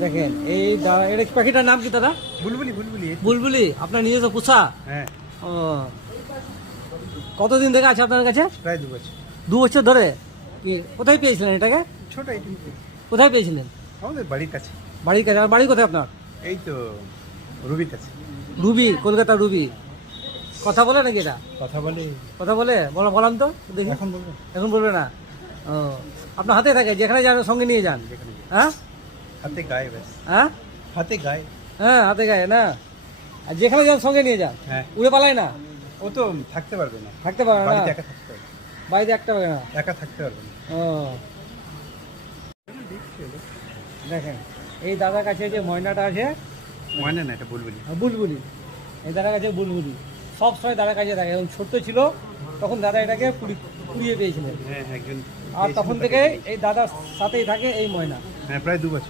দেখেন এই এটা পাখিটার নাম কি দাদা? বুলবুলি বুলবুলি। বুলবুলি। আপনার নিজস্ব পোষা? হ্যাঁ, ও, কতদিন থেকে আছে আপনার কাছে? প্রায় 2 বছর। 2 বছর ধরে? কি কোথায় পেয়েছিলেন এটাকে? ছোট এটি কোথায় পেয়েছিলেন? আমাদের বাড়ির কাছে। বাড়ির কাছে? আর বাড়ি কোথায় আপনার? এই তো রুবির কাছে। Ruby, Kolkata Ruby. কথা বলে নাকি এটা? কথা বলে। কথা বলে? বলাম তো দেখি। এখন বলবো? এখন বলবে না? ও, আপনার হাতে থাকে, যেখানে যান সঙ্গে নিয়ে যান? যেখানে হ্যাঁ হাতে গায়ে ব্যাস। হ্যাঁ হাতে গায়ে। হ্যাঁ, হাতে গায়ে না? আর যেখানে যান সঙ্গে নিয়ে যান? হ্যাঁ। উড়ে পালায় না? ও তো থাকতে পারবে না। থাকতে পারে না? বাড়িতে একা থাকতে পারবে। বাড়িতে একটা পারে না? একা থাকতে পারবে না। ও, দেখেন এই দাদার কাছে যে ময়নাটা আছে, মানে না, এটা বুলবুলি। বুলবুলি। এই দাদার কাছে বুলবুলি সব সময় দাদার কাছে থাকে। যখন ছোট্ট ছিল তখন দাদা এটাকে কুড়িয়ে পেয়েছিলেন। হ্যাঁ, একজন। আর তখন থেকে এই দাদার সাথেই থাকে এই ময়না। হ্যাঁ, প্রায় 2 বছর।